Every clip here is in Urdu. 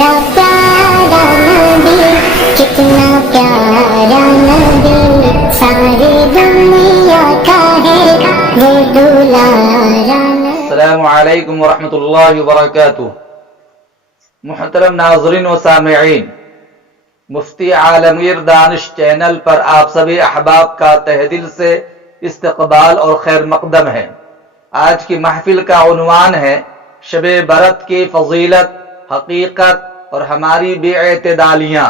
میرا پیارا نبی کتنا پیارا نبی ساری دنیا کا ہے وہ دلارا نبی۔ السلام علیکم ورحمۃ اللہ وبرکاتہ۔ محترم ناظرین و سامعین، مفتی عالمگیر دانش چینل پر آپ سبھی احباب کا تہ دل سے استقبال اور خیر مقدم ہے۔ آج کی محفل کا عنوان ہے شب برات کی فضیلت، حقیقت اور ہماری بے اعتدالیاں،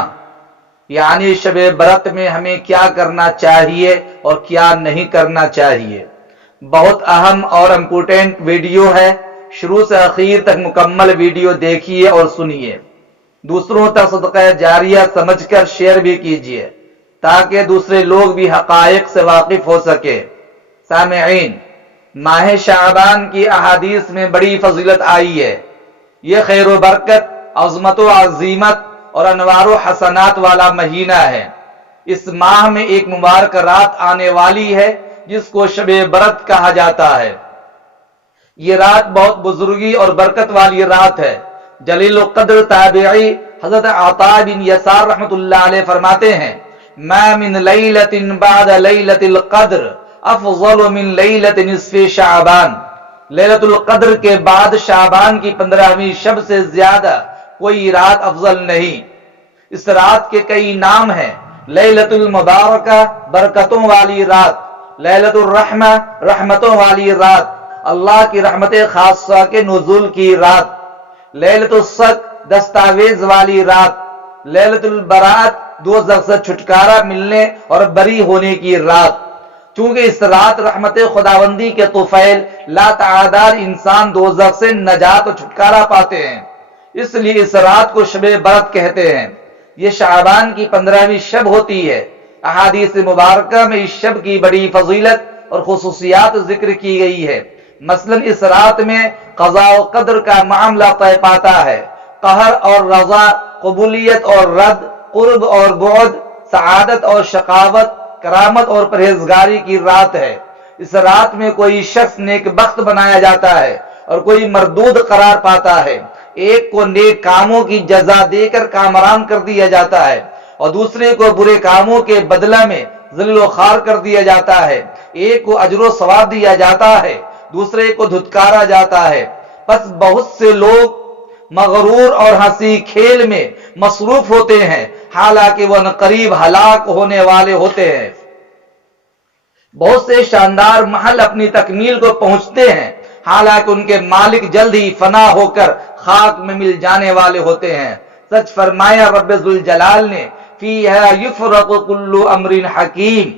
یعنی شب برات میں ہمیں کیا کرنا چاہیے اور کیا نہیں کرنا چاہیے۔ بہت اہم اور امپورٹنٹ ویڈیو ہے، شروع سے آخر تک مکمل ویڈیو دیکھیے اور سنیے۔ دوسروں تک صدقہ جاریہ سمجھ کر شیئر بھی کیجیے تاکہ دوسرے لوگ بھی حقائق سے واقف ہو سکے۔ سامعین، ماہ شعبان کی احادیث میں بڑی فضیلت آئی ہے۔ یہ خیر و برکت، عظمت و عظیمت اور انوار و حسنات والا مہینہ ہے۔ اس ماہ میں ایک مبارک رات آنے والی ہے جس کو شب برات کہا جاتا ہے۔ یہ رات بہت بزرگی اور برکت والی رات ہے۔ جلیل القدر تابعی حضرت عطاء بن یسار رحمۃ اللہ علیہ فرماتے ہیں، ما من لیلۃ بعد لیلۃ القدر افضل من لیلۃ نصف شعبان۔ لیلۃ القدر کے بعد شعبان کی 15ویں شب سے زیادہ کوئی رات افضل نہیں۔ اس رات کے کئی نام ہیں: لیلۃ المبارکہ، برکتوں والی رات، لیلۃ الرحمہ، رحمتوں والی رات، اللہ کی رحمت خاصہ کے نزول کی رات، لیلۃ الصق، دستاویز والی رات، لیلۃ البرات، دوزخ سے چھٹکارا ملنے اور بری ہونے کی رات۔ چونکہ اس رات رحمت خداوندی کے طفیل لا تعداد انسان دوزخ سے نجات و چھٹکارا پاتے ہیں، اس لیے اس رات کو شب برات کہتے ہیں۔ یہ شعبان کی 15ویں شب ہوتی ہے۔ احادیث مبارکہ میں اس شب کی بڑی فضیلت اور خصوصیات ذکر کی گئی ہے۔ مثلا اس رات میں قضاء و قدر کا معاملہ طے پاتا ہے۔ قہر اور رضا، قبولیت اور رد، قرب اور بعد، سعادت اور شقاوت، کرامت اور پرہیزگاری کی رات ہے۔ اس رات میں کوئی شخص نیک بخت بنایا جاتا ہے اور کوئی مردود قرار پاتا ہے۔ ایک کو نیک کاموں کی جزا دے کر کامران کر دیا جاتا ہے اور دوسرے کو برے کاموں کے بدلہ میں ذلیل و خوار کر دیا جاتا ہے۔ ایک کو اجر و ثواب دیا جاتا ہے، دوسرے کو دھتکارا جاتا ہے۔ پس بہت سے لوگ مغرور اور ہنسی کھیل میں مصروف ہوتے ہیں، حالانکہ وہ قریب ہلاک ہونے والے ہوتے ہیں۔ بہت سے شاندار محل اپنی تکمیل کو پہنچتے ہیں، حالانکہ ان کے مالک جلد ہی فنا ہو کر خاک میں مل جانے والے ہوتے ہیں۔ سچ فرمایا رب ذوالجلال نے، فیہا یفرق کل امر حکیم۔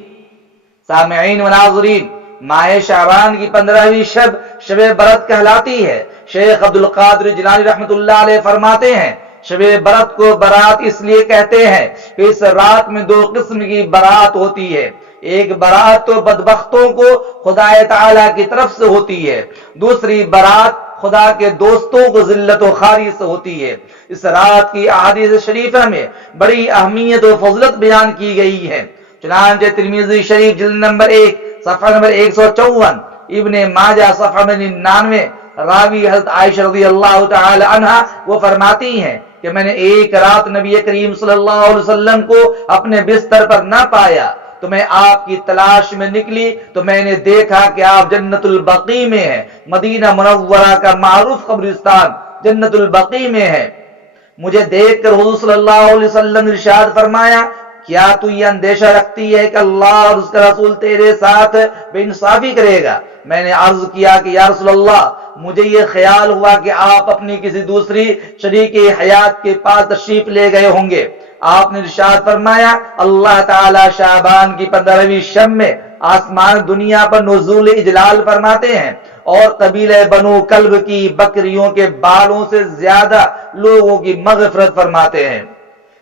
سامعین و ناظرین، ماہ شعبان کی 15ویں شب شب برات کہلاتی ہے۔ شیخ عبدالقادر جیلانی رحمۃ اللہ علیہ فرماتے ہیں، شب برات کو برات اس لیے کہتے ہیں کہ اس رات میں دو قسم کی برات ہوتی ہے۔ ایک برات تو بدبختوں کو خدا تعالی کی طرف سے ہوتی ہے، دوسری برات خدا کے دوستوں کو ذلت و خواری سے ہوتی ہے۔ اس رات کی احادیث شریفہ میں بڑی اہمیت و فضیلت بیان کی گئی ہے۔ چنانچہ ترمذی شریف جلد نمبر 1 صفحہ نمبر 154، ابن ماجہ صفحہ نمبر 99، راوی حضرت عائشہ رضی اللہ تعالی عنہا وہ فرماتی ہیں کہ میں نے ایک رات نبی کریم صلی اللہ علیہ وسلم کو اپنے بستر پر نہ پایا تو میں آپ کی تلاش میں نکلی تو میں نے دیکھا کہ آپ جنت البقیع میں ہیں۔ مدینہ منورہ کا معروف قبرستان جنت البقیع میں ہے۔ مجھے دیکھ کر حضور صلی اللہ علیہ وسلم نے ارشاد فرمایا، کیا تو یہ اندیشہ رکھتی ہے کہ اللہ اور اس کا رسول تیرے ساتھ بے انصافی کرے گا؟ میں نے عرض کیا کہ یا رسول اللہ، مجھے یہ خیال ہوا کہ آپ اپنی کسی دوسری شریک حیات کے پاس تشریف لے گئے ہوں گے۔ آپ نے ارشاد فرمایا، اللہ تعالی شعبان کی 15ویں شب میں آسمان دنیا پر نزول اجلال فرماتے ہیں اور قبیلہ بنو کلب کی بکریوں کے بالوں سے زیادہ لوگوں کی مغفرت فرماتے ہیں۔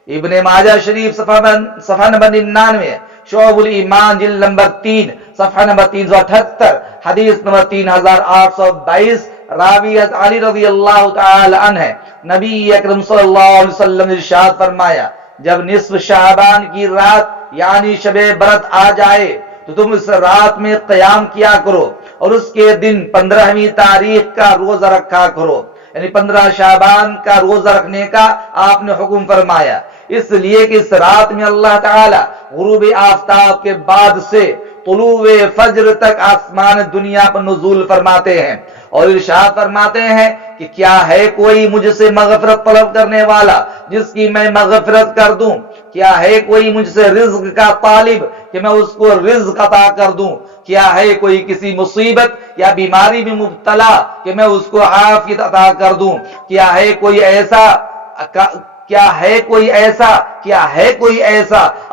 ابن ماجہ شریف صفحہ نمبر 99، شعب الایمان جلد نمبر 3 صفحہ نمبر 378، حدیث نمبر 3822، راوی علی رضی اللہ تعالی عنہ، نبی اکرم صلی اللہ علیہ وسلم نے ارشاد فرمایا، جب نصف شعبان کی رات یعنی شب برات آ جائے تو تم اس رات میں قیام کیا کرو اور اس کے دن 15ویں تاریخ کا روزہ رکھا کرو۔ یعنی 15 شعبان کا روزہ رکھنے کا آپ نے حکم فرمایا، اس لیے کہ اس رات میں اللہ تعالی غروب آفتاب کے بعد سے طلوع فجر تک آسمان دنیا پر نزول فرماتے ہیں اور ارشاد فرماتے ہیں کہ کیا ہے کوئی مجھ سے مغفرت طلب کرنے والا جس کی میں مغفرت کر دوں؟ کیا ہے کوئی مجھ سے رزق کا طالب کہ میں اس کو رزق عطا کر دوں؟ کیا ہے کوئی کسی مصیبت یا بیماری میں مبتلا کہ میں اس کو عافیت عطا کر دوں؟ کیا ہے کوئی ایسا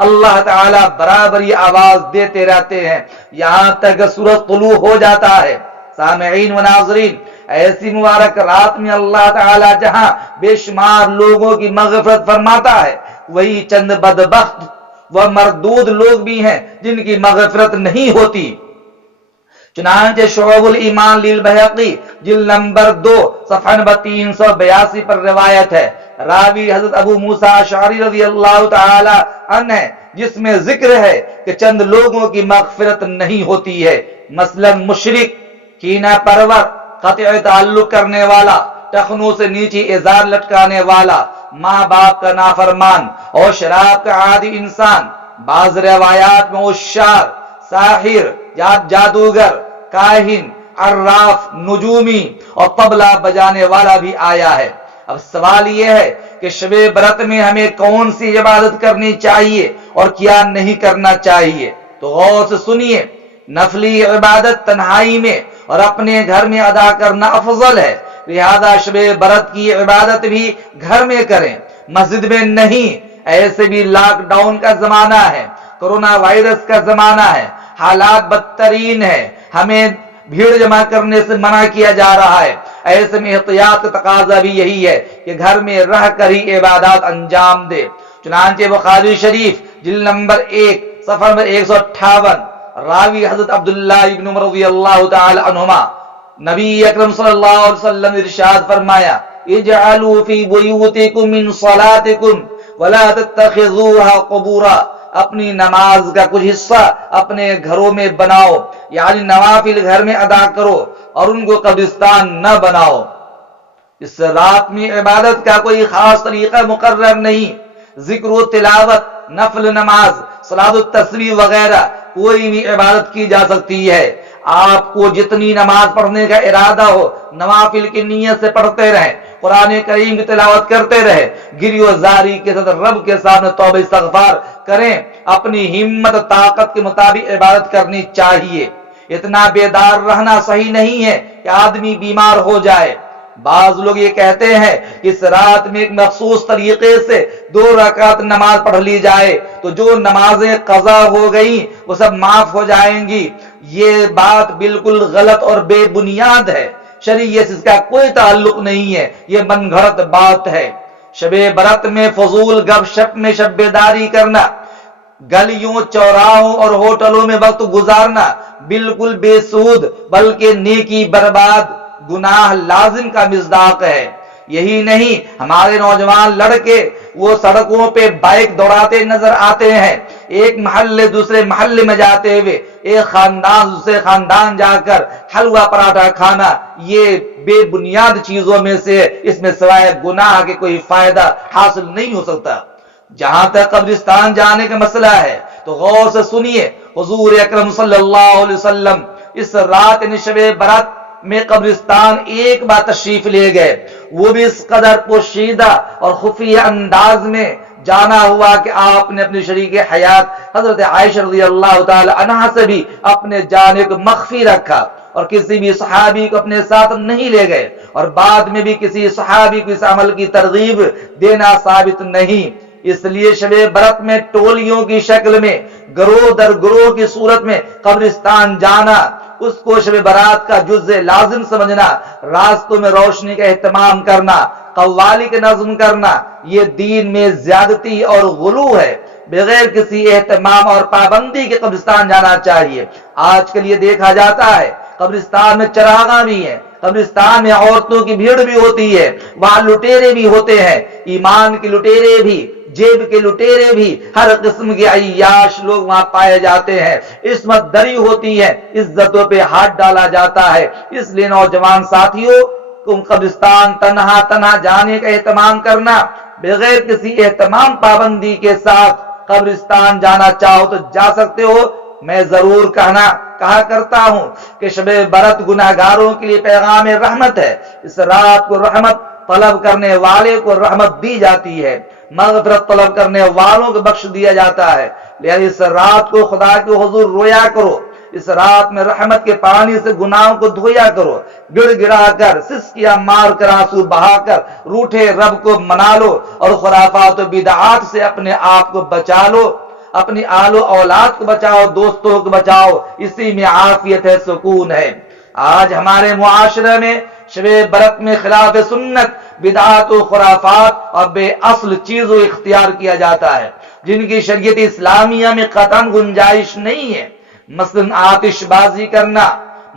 اللہ تعالیٰ برابر یہ آواز دیتے رہتے ہیں یہاں تک سورج طلوع ہو جاتا ہے۔ سامعین و ناظرین، ایسی مبارک رات میں اللہ تعالیٰ جہاں بے شمار لوگوں کی مغفرت فرماتا ہے، وہی چند بدبخت و مردود لوگ بھی ہیں جن کی مغفرت نہیں ہوتی۔ چنانچہ شعب الایمان للبیہقی جلد نمبر 2 صفحہ نمبر 382 پر روایت ہے، راوی حضرت ابو موسیٰ اشعری رضی اللہ تعالی عنہ ہے، جس میں ذکر ہے کہ چند لوگوں کی مغفرت نہیں ہوتی ہے، مثلا مشرک، کینہ پرور، قطع تعلق کرنے والا، ٹخنوں سے نیچے ازار لٹکانے والا، ماں باپ کا نافرمان اور شراب کا عادی انسان۔ بعض روایات میں عشار، ساحر، جادوگر، کاہن، عراف، نجومی اور طبلہ بجانے والا بھی آیا ہے۔ اب سوال یہ ہے کہ شب برات میں ہمیں کون سی عبادت کرنی چاہیے اور کیا نہیں کرنا چاہیے؟ تو غور سے سنیے، نفلی عبادت تنہائی میں اور اپنے گھر میں ادا کرنا افضل ہے، لہذا شب برات کی عبادت بھی گھر میں کریں، مسجد میں نہیں۔ ایسے بھی لاک ڈاؤن کا زمانہ ہے، کرونا وائرس کا زمانہ ہے، حالات بدترین ہے، ہمیں بھیڑ جمع کرنے سے منع کیا جا رہا ہے۔ ایسے میں احتیاط کا تقاضا بھی یہی ہے کہ گھر میں رہ کر ہی عبادات انجام دے۔ چنانچہ بخاری شریف جلد نمبر 1 صفحہ نمبر 158، راوی حضرت عبداللہ ابن عمر رضی اللہ تعالی عنہما، نبی اکرم صلی اللہ علیہ وسلم نے ارشاد فرمایا، اجعلوا فی بیوتکم من صلاتکم ولا تتخذوها قبورا، اپنی نماز کا کچھ حصہ اپنے گھروں میں بناؤ، یعنی نوافل گھر میں ادا کرو اور ان کو قبرستان نہ بناؤ۔ اس رات میں عبادت کا کوئی خاص طریقہ مقرر نہیں، ذکر و تلاوت، نفل نماز، صلاۃ التسبیح وغیرہ کوئی بھی عبادت کی جا سکتی ہے۔ آپ کو جتنی نماز پڑھنے کا ارادہ ہو نوافل کی نیت سے پڑھتے رہیں، قرآن کریم کی تلاوت کرتے رہے، گری و زاری کے ساتھ رب کے سامنے توبہ استغفار کریں، اپنی ہمت طاقت کے مطابق عبادت کرنی چاہیے۔ اتنا بیدار رہنا صحیح نہیں ہے کہ آدمی بیمار ہو جائے۔ بعض لوگ یہ کہتے ہیں کہ اس رات میں ایک مخصوص طریقے سے 2 رکعت نماز پڑھ لی جائے تو جو نمازیں قضا ہو گئیں وہ سب معاف ہو جائیں گی۔ یہ بات بالکل غلط اور بے بنیاد ہے، شریعت سے اس کا کوئی تعلق نہیں ہے، یہ من گھڑت بات ہے۔ شب برات میں فضول گپ شپ میں شب بیداری کرنا، گلیوں چوراہوں اور ہوٹلوں میں وقت گزارنا بالکل بے سود بلکہ نیکی برباد گناہ لازم کا مصداق ہے۔ یہی نہیں، ہمارے نوجوان لڑکے وہ سڑکوں پہ بائک دوڑاتے نظر آتے ہیں، ایک محلے دوسرے محلے میں جاتے ہوئے ایک خاندان دوسرے خاندان جا کر حلوہ پراٹھا کھانا، یہ بے بنیاد چیزوں میں سے، اس میں سوائے گناہ کے کوئی فائدہ حاصل نہیں ہو سکتا۔ جہاں تک قبرستان جانے کا مسئلہ ہے تو غور سے سنیے، حضور اکرم صلی اللہ علیہ وسلم اس رات شب برات میں قبرستان ایک بار تشریف لے گئے، وہ بھی اس قدر پوشیدہ اور خفیہ انداز میں جانا ہوا کہ آپ نے اپنی شریک حیات حضرت عائشہ رضی اللہ تعالی عنہا سے بھی اپنے جانے کو مخفی رکھا اور کسی بھی صحابی کو اپنے ساتھ نہیں لے گئے، اور بعد میں بھی کسی صحابی کو اس عمل کی ترغیب دینا ثابت نہیں۔ اس لیے شب برات میں ٹولیوں کی شکل میں گروہ در گروہ کی صورت میں قبرستان جانا، اس کو شب برات کا جزء لازم سمجھنا، راستوں میں روشنی کا اہتمام کرنا، قوالی کا نظم کرنا، یہ دین میں زیادتی اور غلو ہے۔ بغیر کسی اہتمام اور پابندی کے قبرستان جانا چاہیے۔ آج کل یہ دیکھا جاتا ہے قبرستان میں چراغاں بھی ہیں، قبرستان میں عورتوں کی بھیڑ بھی ہوتی ہے، وہاں لٹیرے بھی ہوتے ہیں، ایمان کے لٹیرے بھی، جیب کے لٹیرے بھی، ہر قسم کے عیاش لوگ وہاں پائے جاتے ہیں، عصمت دری ہوتی ہے، عزتوں پہ ہاتھ ڈالا جاتا ہے۔ اس لیے نوجوان ساتھیوں تم قبرستان تنہا تنہا جانے کا اہتمام کرنا، بغیر کسی اہتمام پابندی کے ساتھ قبرستان جانا چاہو تو جا سکتے ہو۔ میں ضرور کہا کرتا ہوں کہ شب برات گناہگاروں کے لیے پیغام رحمت ہے۔ اس رات کو رحمت طلب کرنے والے کو رحمت دی جاتی ہے، مغفرت طلب کرنے والوں کو بخش دیا جاتا ہے۔ لہذا اس رات کو خدا کے حضور رویا کرو، اس رات میں رحمت کے پانی سے گناہوں کو دھویا کرو، گڑ گڑا کر، سسکیاں مار کر، آنسو بہا کر روٹھے رب کو منا لو، اور خرافات و بدعات سے اپنے آپ کو بچا لو، اپنی آل و اولاد کو بچاؤ، دوستوں کو بچاؤ، اسی میں عافیت ہے، سکون ہے۔ آج ہمارے معاشرے میں شب برات میں خلاف سنت، بدعات و خرافات اور بے اصل چیزوں اختیار کیا جاتا ہے جن کی شریعت اسلامیہ میں قطعاً گنجائش نہیں ہے۔ مثلا آتش بازی کرنا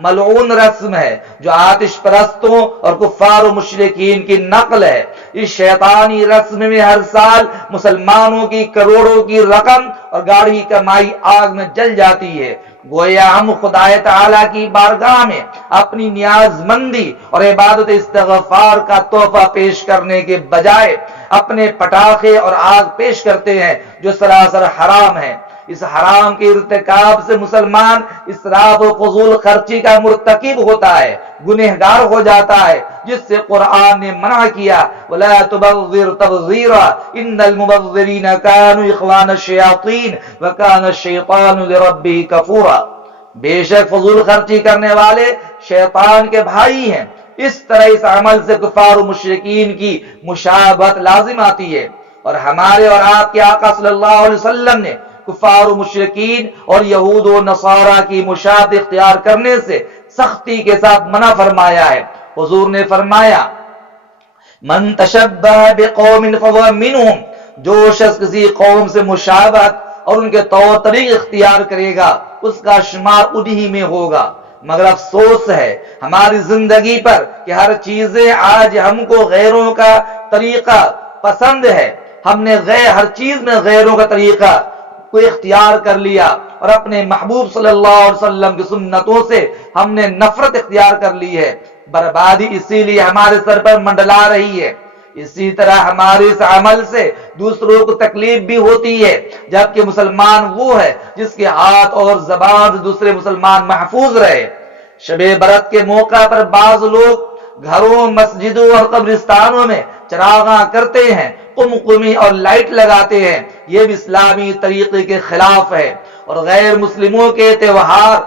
ملعون رسم ہے جو آتش پرستوں اور کفار و مشرکین کی نقل ہے۔ اس شیطانی رسم میں ہر سال مسلمانوں کی کروڑوں کی رقم اور گاڑی کمائی آگ میں جل جاتی ہے۔ گویا ہم خدا تعالیٰ کی بارگاہ میں اپنی نیاز مندی اور عبادت استغفار کا تحفہ پیش کرنے کے بجائے اپنے پٹاخے اور آگ پیش کرتے ہیں جو سراسر حرام ہے۔ اس حرام کے ارتکاب سے مسلمان اسراف و فضول خرچی کا مرتکب ہوتا ہے، گنہگار ہو جاتا ہے، جس سے قرآن نے منع کیا، وَلَا تُبَذِّرْ تَبْذِيرًا إِنَّ الْمُبَذِّرِينَ كَانُوا إِخْوَانَ الشَّيَاطِينِ وَكَانَ الشَّيْطَانُ لِرَبِّهِ كَفُورًا۔ بے شک فضول خرچی کرنے والے شیطان کے بھائی ہیں۔ اس طرح اس عمل سے کفار و مشرکین کی مشابہت لازم آتی ہے، اور ہمارے اور آپ کے آقا صلی اللہ علیہ وسلم نے کفار و مشرکین اور یہود و نصارہ کی مشابہت اختیار کرنے سے سختی کے ساتھ منع فرمایا ہے۔ حضور نے فرمایا، من تشبہ بقوم فہو منہم، جو شخص کسی قوم سے مشابہت اور ان کے طور طریق اختیار کرے گا اس کا شمار انہی میں ہوگا۔ مگر افسوس ہے ہماری زندگی پر کہ ہر چیزیں آج ہم کو غیروں کا طریقہ پسند ہے، ہم نے ہر چیز میں غیروں کا طریقہ کو اختیار کر لیا، اور اپنے محبوب صلی اللہ علیہ وسلم کی سنتوں سے ہم نے نفرت اختیار کر لی ہے۔ بربادی اسی لیے ہمارے سر پر منڈلا رہی ہے۔ اسی طرح ہمارے اس عمل سے دوسروں کو تکلیف بھی ہوتی ہے، جبکہ مسلمان وہ ہے جس کے ہاتھ اور زبان سے دوسرے مسلمان محفوظ رہے۔ شب برات کے موقع پر بعض لوگ گھروں، مسجدوں اور قبرستانوں میں چراغاں کرتے ہیں، قمقمی اور لائٹ لگاتے ہیں، یہ بھی اسلامی طریقے کے خلاف ہے، اور غیر مسلموں کے تہوار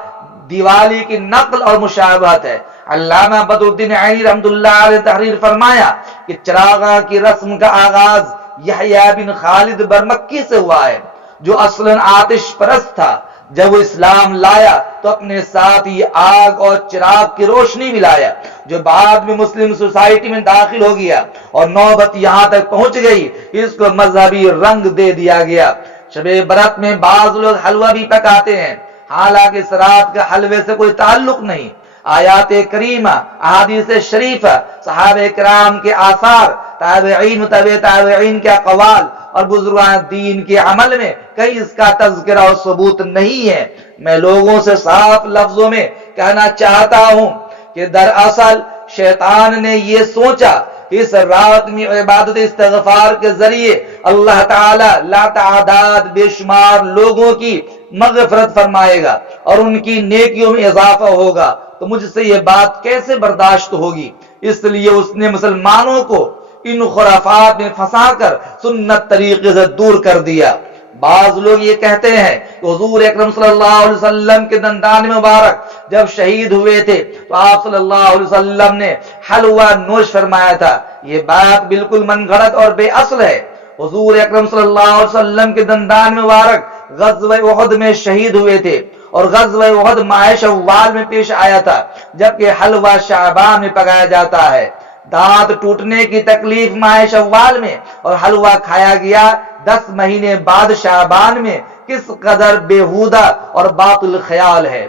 دیوالی کی نقل اور مشابہت ہے۔ علامہ بدر الدین عینی رحمۃ اللہ علیہ تحریر فرمایا کہ چراغاں کی رسم کا آغاز یحییٰ بن خالد برمکی سے ہوا ہے، جو اصلاً آتش پرست تھا۔ جب وہ اسلام لایا تو اپنے ساتھ ہی آگ اور چراغ کی روشنی بھی لایا، جو بعد میں مسلم سوسائٹی میں داخل ہو گیا، اور نوبت یہاں تک پہنچ گئی کہ اس کو مذہبی رنگ دے دیا گیا۔ شب برات میں بعض لوگ حلوہ بھی پکاتے ہیں، حالانکہ اس رات کا حلوے سے کوئی تعلق نہیں۔ آیات کریمہ، احادیث شریفہ، صحابہ کرام کے آثار، تابعین و تبع تابعین کے اقوال اور بزرگان دین کے عمل میں کہیں اس کا تذکرہ اور ثبوت نہیں ہے۔ میں لوگوں سے صاف لفظوں میں کہنا چاہتا ہوں کہ دراصل شیطان نے یہ سوچا کہ اس رات میں عبادت استغفار کے ذریعے اللہ تعالی لا تعداد بے شمار لوگوں کی مغفرت فرمائے گا اور ان کی نیکیوں میں اضافہ ہوگا، تو مجھ سے یہ بات کیسے برداشت ہوگی؟ اس لیے اس نے مسلمانوں کو ان خرافات میں پھنسا کر سنت طریقے سے دور کر دیا۔ بعض لوگ یہ کہتے ہیں کہ حضور اکرم صلی اللہ علیہ وسلم کے دندان مبارک جب شہید ہوئے تھے تو آپ صلی اللہ علیہ وسلم نے حلوہ نوش فرمایا تھا۔ یہ بات بالکل من گھڑت اور بے اصل ہے۔ حضور اکرم صلی اللہ علیہ وسلم کے دندان مبارک غزوہ احد میں شہید ہوئے تھے، اور غزوہ احد ماہ شوال میں پیش آیا تھا، جبکہ حلوہ شعبان میں پکایا جاتا ہے۔ دانت ٹوٹنے کی تکلیف ماہ شوال میں اور حلوہ کھایا گیا 10 مہینے بعد شعبان میں، کس قدر بیہودہ اور باطل خیال ہے۔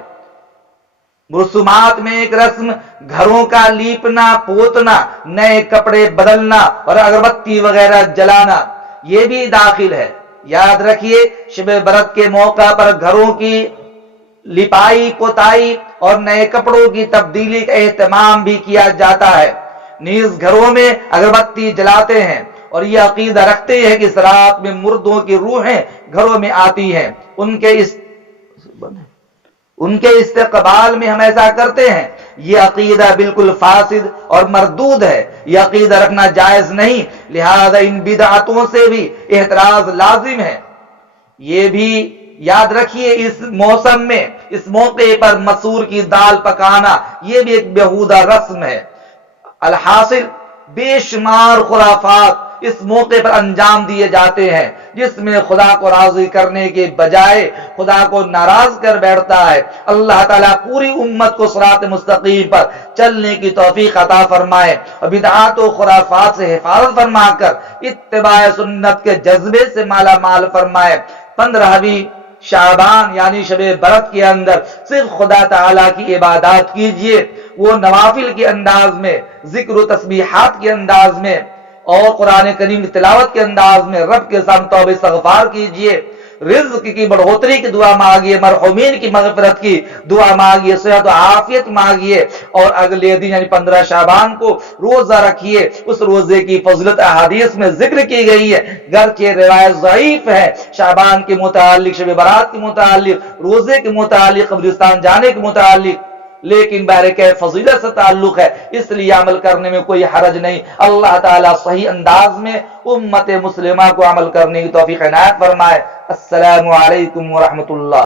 رسومات میں ایک رسم گھروں کا لیپنا پوتنا، نئے کپڑے بدلنا اور اگربتی وغیرہ جلانا، یہ بھی داخل ہے۔ یاد رکھیے، شب برات کے موقع پر گھروں کی لپائی پوتائی اور نئے کپڑوں کی تبدیلی کا اہتمام بھی کیا جاتا ہے۔ نیز گھروں میں اگربتی جلاتے ہیں اور یہ عقیدہ رکھتے ہیں کہ اس رات میں مردوں کی روحیں گھروں میں آتی ہیں، ان کے استقبال میں ہم ایسا کرتے ہیں۔ یہ عقیدہ بالکل فاسد اور مردود ہے، یہ عقیدہ رکھنا جائز نہیں، لہذا ان بدعتوں سے بھی احتراز لازم ہے۔ یہ بھی یاد رکھیے اس موسم میں، اس موقع پر مسور کی دال پکانا یہ بھی ایک بیہودہ رسم ہے۔ الحاصل بے شمار خرافات اس موقع پر انجام دیے جاتے ہیں جس میں خدا کو راضی کرنے کے بجائے خدا کو ناراض کر بیٹھتا ہے۔ اللہ تعالیٰ پوری امت کو صراط مستقیم پر چلنے کی توفیق عطا فرمائے اور بدعات و خرافات سے حفاظت فرما کر اتباع سنت کے جذبے سے مالا مال فرمائے۔ 15ویں شعبان یعنی شب برات کے اندر صرف خدا تعالیٰ کی عبادات کیجئے، وہ نوافل کے انداز میں، ذکر و تسبیحات کے انداز میں اور قرآن کریم کی تلاوت کے انداز میں رب کے سامنے توبہ استغفار کیجئے، رزق کی بڑھوتری کی دعا مانگیے، مرحومین کی مغفرت کی دعا مانگیے، صحت و عافیت مانگیے، اور اگلے دن یعنی 15 شعبان کو روزہ رکھیے۔ اس روزے کی فضیلت احادیث میں ذکر کی گئی ہے، گرچہ روایت ضعیف ہے شعبان کے متعلق، شب برات کے متعلق، روزے کے متعلق، قبرستان جانے کے متعلق، لیکن بہرکیف فضیلت سے تعلق ہے، اس لیے عمل کرنے میں کوئی حرج نہیں۔ اللہ تعالیٰ صحیح انداز میں امت مسلمہ کو عمل کرنے کی توفیق عنایت فرمائے۔ السلام علیکم ورحمۃ اللہ۔